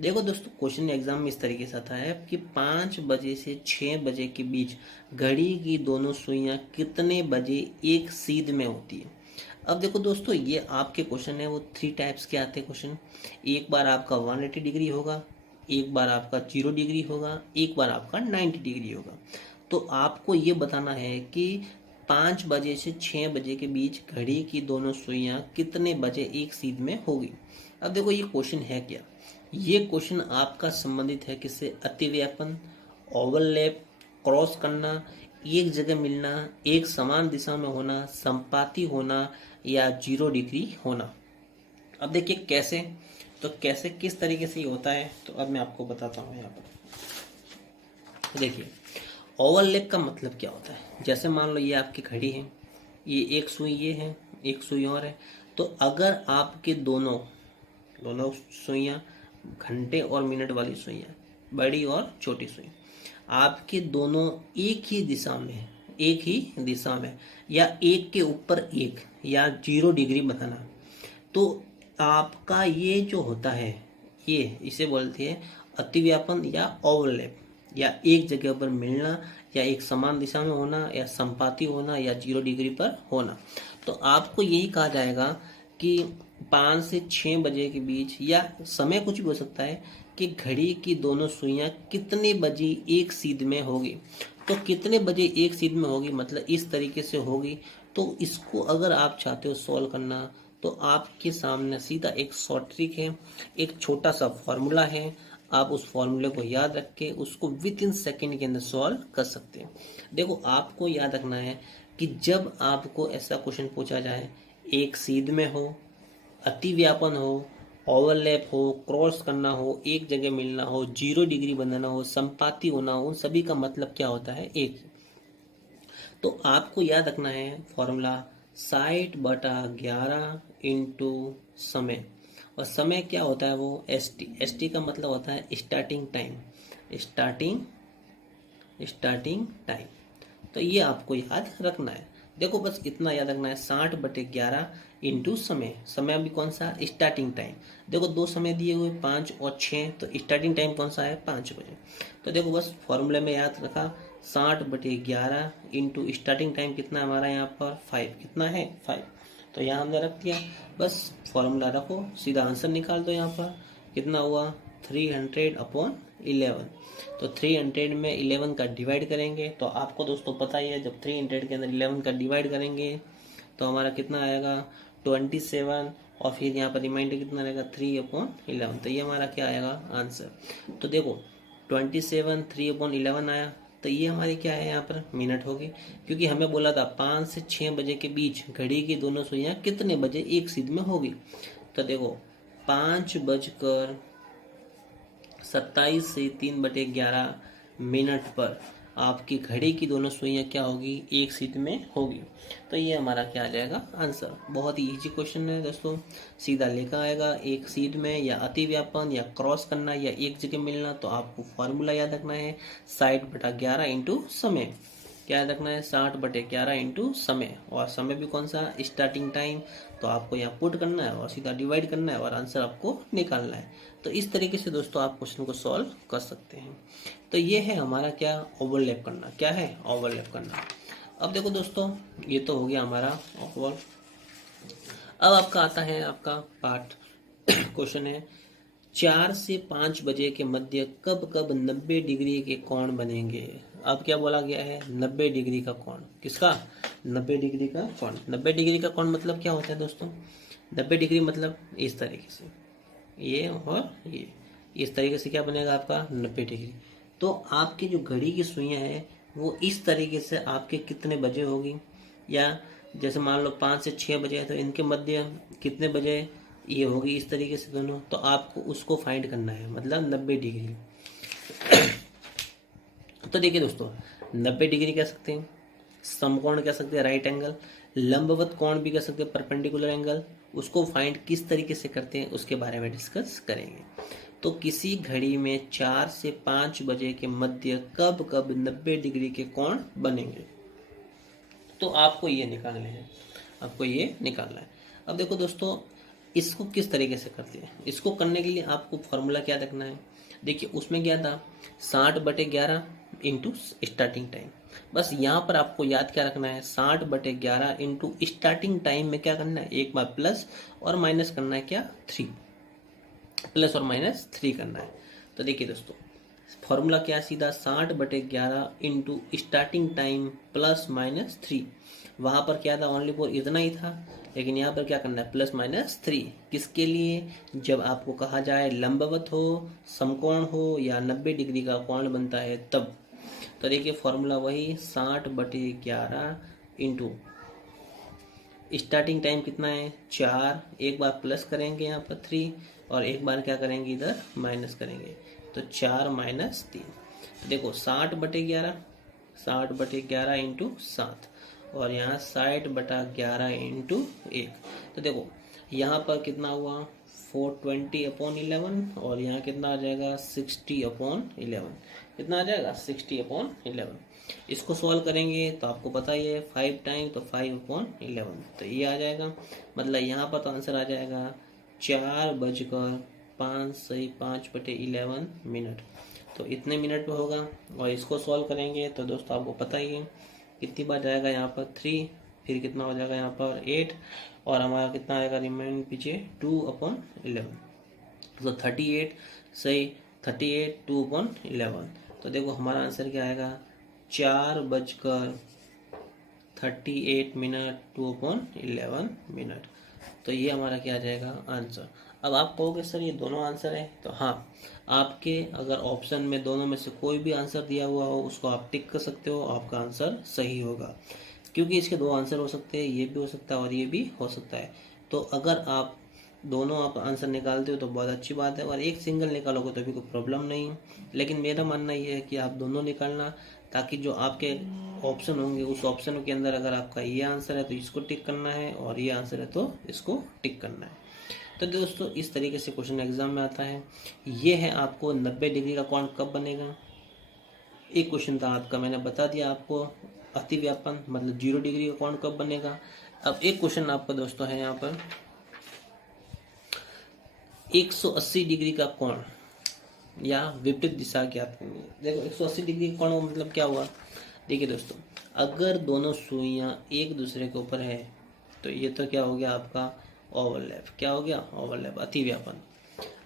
देखो दोस्तों, question exam में इस तरीके से आता है कि 5 बजे से 6 बजे के बीच घड़ी की दोनों सुइयां कितने बजे एक सीध में होती है। अब देखो दोस्तों, ये आपके क्वेश्चन है वो 3 टाइप्स के आते हैं क्वेश्चन। एक बार आपका 180 डिग्री होगा, एक बार आपका 0 डिग्री होगा, एक बार आपका 90 डिग्री होगा। तो आपको ये बताना है कि 5 बजे से 6 बजे के बीच घड़ी की दोनों सुइयां कितने बजे एक सीध में होगी। अब देखो, ये क्वेश्चन है क्या। ये क्वेश्चन आपका संबंधित है किससे? अतिव्यापन, ओवरलैप, क्रॉस करना, एक जगह मिलना, एक समान दिशा में होना, संपाती होना या 0 डिग्री होना। अब देखिए कैसे, तो कैसे किस तरीके से ये होता है, तो अब मैं आपको बताता हूँ यहाँ पर। देखिए, ओवरलैप का मतलब क्या होता है। जैसे मान लो ये आपकी घड़ी है, ये एक सुई ये है, एक सुई और है। तो अगर आपके दोनों दोनों सुइयां घंटे और मिनट वाली सुइयां, बड़ी और छोटी सुई, आपके दोनों एक ही दिशा में, एक ही दिशा में या एक के ऊपर एक या 0 डिग्री बताना, तो आपका ये जो होता है, ये इसे बोलते हैं अतिव्यापन या ओवरलैप, या एक जगह पर मिलना, या एक समान दिशा में होना, या संपाती होना, या 0 डिग्री पर होना। तो आपको यही कहा जाएगा कि 5 से 6 बजे के बीच, या समय कुछ भी हो सकता है, कि घड़ी की दोनों सुइयां कितने बजे एक सीध में होगी। तो कितने बजे एक सीध में होगी मतलब इस तरीके से होगी। तो इसको अगर आप चाहते हो सॉल्व करना, तो आपके सामने सीधा एक शॉर्ट ट्रिक है, एक छोटा सा फॉर्मूला है। आप उस फॉर्मूले को याद रख के उसको विद इन सेकेंड के अंदर सॉल्व कर सकते हैं। देखो, आपको याद रखना है कि जब आपको ऐसा क्वेश्चन पूछा जाए, एक सीध में हो, अतिव्यापन हो, ओवरलैप हो, क्रॉस करना हो, एक जगह मिलना हो, 0 डिग्री बनाना हो, संपाती होना हो, उन सभी का मतलब क्या होता है? एक। तो आपको याद रखना है फॉर्मूला 60/11 इंटू समय। और समय क्या होता है? वो एस टी का मतलब होता है starting time, starting starting time. तो ये आपको याद रखना है। देखो, बस इतना याद रखना है, 60/11 इंटू समय। समय अभी कौन सा? Starting time. देखो, दो समय दिए हुए 5 और 6, तो स्टार्टिंग टाइम कौन सा है? 5 बजे। तो देखो, बस फॉर्मूले में याद रखा 60/11 इंटू स्टार्टिंग टाइम कितना हमारा यहाँ पर 5, कितना है? 5। तो यहाँ हमने रख दिया, बस फॉर्मूला रखो, सीधा आंसर निकाल दो। यहाँ पर कितना हुआ? 300/11। तो 300 में 11 का डिवाइड करेंगे, तो आपको दोस्तों पता ही है, जब 300 के अंदर 11 का डिवाइड करेंगे तो हमारा कितना आएगा? 27। और फिर यहाँ पर रिमाइंडर कितना रहेगा? 3/11। तो ये हमारा क्या आएगा? आंसर। तो देखो, 27 3/11 आया, तो ये हमारी क्या है यहाँ पर? मिनट होगी। क्योंकि हमें बोला था 5 से 6 बजे के बीच घड़ी की दोनों सुइयां कितने बजे एक सीध में होगी। तो देखो, 5:27 से 3/11 मिनट पर आपकी घड़ी की दोनों सुइयां क्या होगी? एक सीध में होगी। तो ये हमारा क्या आ जाएगा? आंसर। बहुत ही इजी क्वेश्चन है दोस्तों, सीधा लिखा आएगा। एक सीध में या अतिव्यापन या क्रॉस करना या एक जगह मिलना, तो आपको फॉर्मूला याद रखना है 60/11 इंटू समय। क्या याद रखना है? 60/11 इंटू समय। और समय भी कौन सा? Starting time. तो आपको यहाँ पुट करना है और सीधा डिवाइड करना है और आंसर आपको निकालना है। तो इस तरीके से दोस्तों आप क्वेश्चन को सॉल्व कर सकते हैं। तो ये है हमारा क्या? ओवरलैप करना। क्या है? ओवरलैप करना। अब देखो दोस्तों, ये तो हो गया हमारा ओवर। अब आपका आता है आपका पार्ट क्वेश्चन है 4 से 5 बजे के मध्य कब कब 90 डिग्री के कोण बनेंगे। अब क्या बोला गया है? 90 डिग्री का कोण। किसका? 90 डिग्री का कोण। 90 डिग्री का कोण मतलब क्या होता है दोस्तों? 90 डिग्री मतलब इस तरीके से, ये और ये, इस तरीके से क्या बनेगा आपका? 90 डिग्री। तो आपकी जो घड़ी की सुइयां हैं वो इस तरीके से आपके कितने बजे होगी, या जैसे मान लो 5 से 6 बजे है तो इनके मध्य कितने बजे ये होगी, इस तरीके से दोनों। तो आपको उसको फाइंड करना है, मतलब 90 डिग्री। तो देखिए दोस्तों, 90 डिग्री कह सकते हैं, समकोण कह सकते हैं, राइट एंगल, लंबवत कोण भी कह सकते हैं, परपेंडिकुलर एंगल। उसको फाइंड किस तरीके से करते हैं उसके बारे में डिस्कस करेंगे। तो किसी घड़ी में 4 से 5 बजे के मध्य कब कब 90 डिग्री के कोण बनेंगे, तो आपको ये निकालने हैं, आपको ये निकालना है। अब देखो दोस्तों, इसको किस तरीके से करते हैं, इसको करने के लिए आपको फॉर्मूला क्या रखना है। देखिए उसमें क्या था, 60/11 इंटू स्टार्टिंग टाइम। बस यहाँ पर आपको याद क्या रखना है, 60/11 इंटू स्टार्टिंग टाइम में क्या करना है, एक बार प्लस और माइनस करना है, क्या 3, प्लस और माइनस 3 करना है। तो देखिए दोस्तों फॉर्मूला क्या सीधा, 60/11 into starting time plus minus 3। वहां पर क्या था, ओनली फॉर इतना ही था, लेकिन यहाँ पर क्या करना है, प्लस माइनस 3। किसके लिए, जब आपको कहा जाए लंबवत हो, समकोण हो या 90 डिग्री का कोण बनता है तब। तो देखिए फॉर्मूला वही 60/11 इंटू स्टार्टिंग टाइम कितना है 4, एक बार प्लस करेंगे यहाँ पर 3 और एक बार क्या करेंगे इधर माइनस करेंगे, तो 4 माइनस 3। तो देखो 60/11, 60/11 इंटू 7 और यहाँ 60/11 इंटू 1। तो देखो यहाँ पर कितना हुआ 420/11 और यहाँ कितना आ जाएगा 60/11। कितना आ जाएगा 60/11। इसको सॉल्व करेंगे तो आपको पता ही है 5 टाइम तो 5/11, तो ये आ जाएगा। मतलब यहाँ पर तो आंसर आ जाएगा 4:05 मिनट। तो इतने मिनट में होगा और इसको सॉल्व करेंगे तो दोस्तों आपको पता ही है कितनी बार जाएगा यहाँ पर 3, फिर कितना हो जाएगा यहाँ पर 8 और हमारा कितना आएगा रिमाइंड पीछे 2/11। तो 38 सही, 38 2/11। तो देखो हमारा आंसर क्या आएगा 4:38 2/11 मिनट। तो ये हमारा क्या आ जाएगा आंसर। अब आप कहोगे सर ये दोनों आंसर है, तो हाँ आपके अगर ऑप्शन में दोनों में से कोई भी आंसर दिया हुआ हो उसको आप टिक कर सकते हो, आपका आंसर सही होगा। क्योंकि इसके दो आंसर हो सकते हैं, ये भी हो सकता है और ये भी हो सकता है। तो अगर आप दोनों आप आंसर निकालते हो तो बहुत अच्छी बात है, और एक सिंगल निकालोगे तो भी कोई प्रॉब्लम नहीं है। लेकिन मेरा मानना ये है कि आप दोनों निकालना, ताकि जो आपके ऑप्शन होंगे उस ऑप्शन के अंदर अगर आपका ये आंसर है तो इसको टिक करना है और ये आंसर है तो इसको टिक करना है। तो दोस्तों इस तरीके से क्वेश्चन एग्जाम में आता है। ये है आपको 90 डिग्री का कोण कब बनेगा। एक क्वेश्चन था आपका, मैंने बता दिया आपको अतिव्यापन मतलब 0 डिग्री का कोण कब बनेगा। अब एक क्वेश्चन आपका दोस्तों है यहाँ पर 180 डिग्री का कोण या विपरीत दिशा ज्ञात करनी है। देखो 180 डिग्री कोण मतलब क्या हुआ, देखिए दोस्तों अगर दोनों सुइयां एक दूसरे के ऊपर है तो ये तो क्या हो गया आपका ओवरलैप। क्या हो गया ओवरलैप, अतिव्यापन।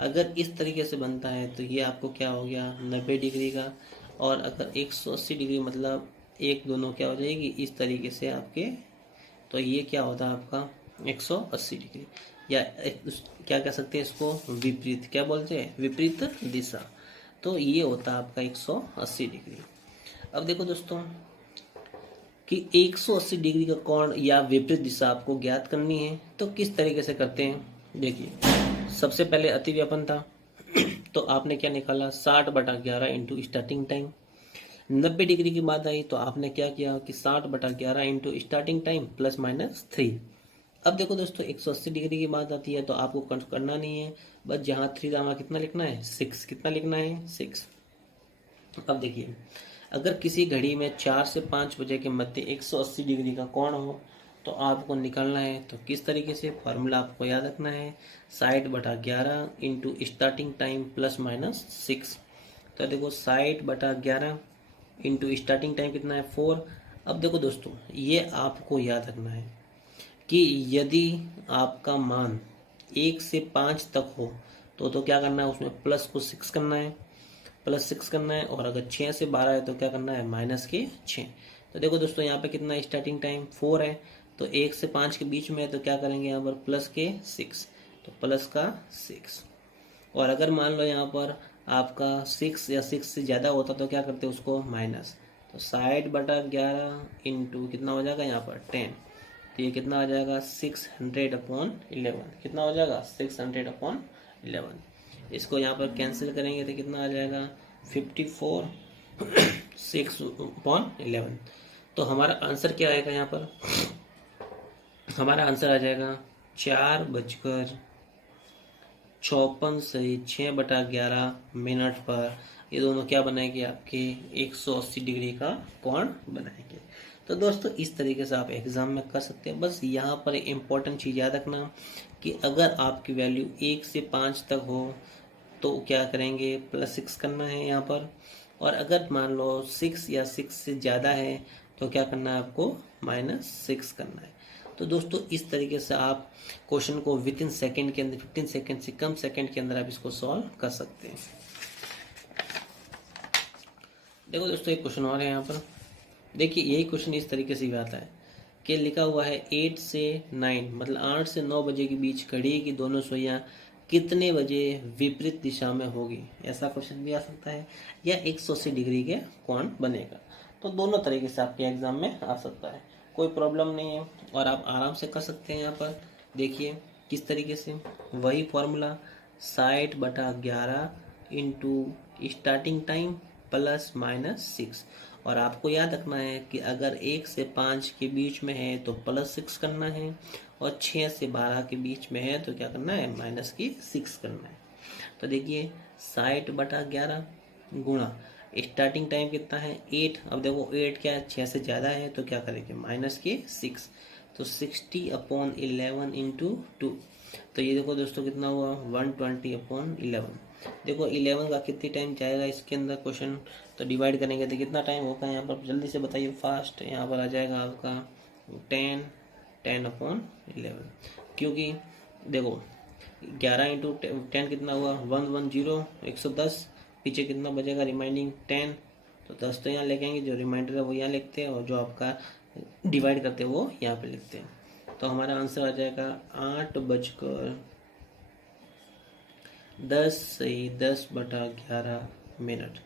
अगर इस तरीके से बनता है तो ये आपको क्या हो गया 90 डिग्री का। और अगर 180 डिग्री मतलब एक दोनों क्या हो जाएगी इस तरीके से आपके, तो ये क्या होता है आपका 180 डिग्री, या क्या कह सकते हैं इसको विपरीत, क्या बोलते हैं विपरीत दिशा। तो ये होता है आपका 180 डिग्री। अब देखो दोस्तों कि 180 डिग्री का कोण या विपरीत दिशा आपको ज्ञात करनी है तो किस तरीके से करते हैं। देखिए सबसे पहले अतिव्यापन था तो आपने क्या निकाला 60/11 इंटू स्टार्टिंग टाइम। 90 डिग्री की बात आई तो आपने क्या किया कि 60/11 into starting time plus minus 3। अब देखो दोस्तों 180 डिग्री की बात आती है तो आपको करना नहीं है, बस जहाँ 3 था वहाँ कितना लिखना है 6। कितना लिखना है 6। अब देखिए अगर किसी घड़ी में 4 से 5 बजे के मध्य 180 डिग्री का कोण हो तो आपको निकालना है। तो किस तरीके से, फॉर्मूला आपको याद रखना है 60/11 into starting time plus minus 6। तो देखो 60/11 इंटू स्टार्टिंग टाइम कितना है 4। अब देखो दोस्तों ये आपको याद रखना है कि यदि आपका मान 1 से 5 तक हो तो क्या करना है उसमें प्लस को 6 करना है, प्लस 6 करना है। और अगर 6 से 12 है तो क्या करना है माइनस के 6। तो देखो दोस्तों यहाँ पे कितना है स्टार्टिंग टाइम 4 है, तो 1 से 5 के बीच में है तो क्या करेंगे यहाँ पर प्लस के 6, तो प्लस का 6। और अगर मान लो यहाँ पर आपका 6 या 6 से ज़्यादा होता तो क्या करते उसको माइनस। तो 60/11 इंटू कितना हो जाएगा यहाँ पर 10, तो ये कितना आ जाएगा 600/11। कितना हो जाएगा 600/11। इसको यहाँ पर कैंसिल करेंगे तो कितना आ जाएगा 54 6/11। तो हमारा आंसर क्या आएगा यहाँ पर, हमारा आंसर आ जाएगा 4:54 सही 6/11 मिनट पर ये दोनों क्या बनाएंगे आपके 180 डिग्री का कोण बनाएंगे। तो दोस्तों इस तरीके से आप एग्ज़ाम में कर सकते हैं। बस यहाँ पर इम्पोर्टेंट चीज़ याद रखना कि अगर आपकी वैल्यू 1 से 5 तक हो तो क्या करेंगे, +6 करना है यहाँ पर। और अगर मान लो 6 या 6 से ज़्यादा है तो क्या करना है आपको, -6 करना है। तो दोस्तों इस तरीके से आप क्वेश्चन को विद इन सेकेंड के अंदर, 15 सेकेंड से कम सेकेंड के अंदर आप इसको सॉल्व कर सकते हैं। देखो दोस्तों एक क्वेश्चन और है यहाँ पर। देखिए यही क्वेश्चन इस तरीके से भी आता है कि लिखा हुआ है 8 से 9 मतलब 8 से 9 बजे के बीच घड़ी की दोनों सुइयां कितने बजे विपरीत दिशा में होगी। ऐसा क्वेश्चन भी आ सकता है, या 180 डिग्री के कोण बनेगा। तो दोनों तरीके से आपके एग्जाम में आ सकता है, कोई प्रॉब्लम नहीं है और आप आराम से कर सकते हैं। यहाँ पर देखिए किस तरीके से, वही फॉर्मूला 60/11 इंटू स्टार्टिंग टाइम +-6। और आपको याद रखना है कि अगर 1 से 5 के बीच में है तो +6 करना है, और 6 से 12 के बीच में है तो क्या करना है, -6 करना है। तो देखिए 60/11 गुणा स्टार्टिंग टाइम कितना है 8। अब देखो 8 क्या है, 6 से ज़्यादा है तो क्या करेंगे, -6। तो 60/11 इंटू 2। तो ये देखो दोस्तों कितना हुआ, 120/11। देखो 11 का कितनी टाइम जाएगा इसके अंदर क्वेश्चन, तो डिवाइड करेंगे तो कितना टाइम होगा यहाँ पर, जल्दी से बताइए फास्ट। यहाँ पर आ जाएगा आपका 10/11, क्योंकि देखो 11 इंटू 10 कितना हुआ, 110, 110। पीछे कितना बचेगा रिमाइंडिंग 10, तो 10 तो यहाँ लेके आएंगे, जो रिमाइंडर है वो यहाँ लिखते हैं और जो आपका डिवाइड करते हैं वो यहाँ पे लिखते हैं। तो हमारा आंसर आ जाएगा 8:10 से 10/11।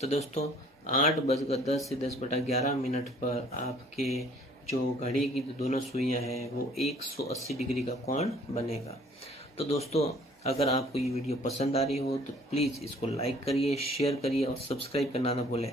तो दोस्तों 8:10 से 10/11 पर आपके जो घड़ी की दोनों सुइयां हैं वो 180 डिग्री का कोण बनेगा। तो दोस्तों अगर आपको ये वीडियो पसंद आ रही हो तो प्लीज़ इसको लाइक करिए, शेयर करिए और सब्सक्राइब करना ना भूलें।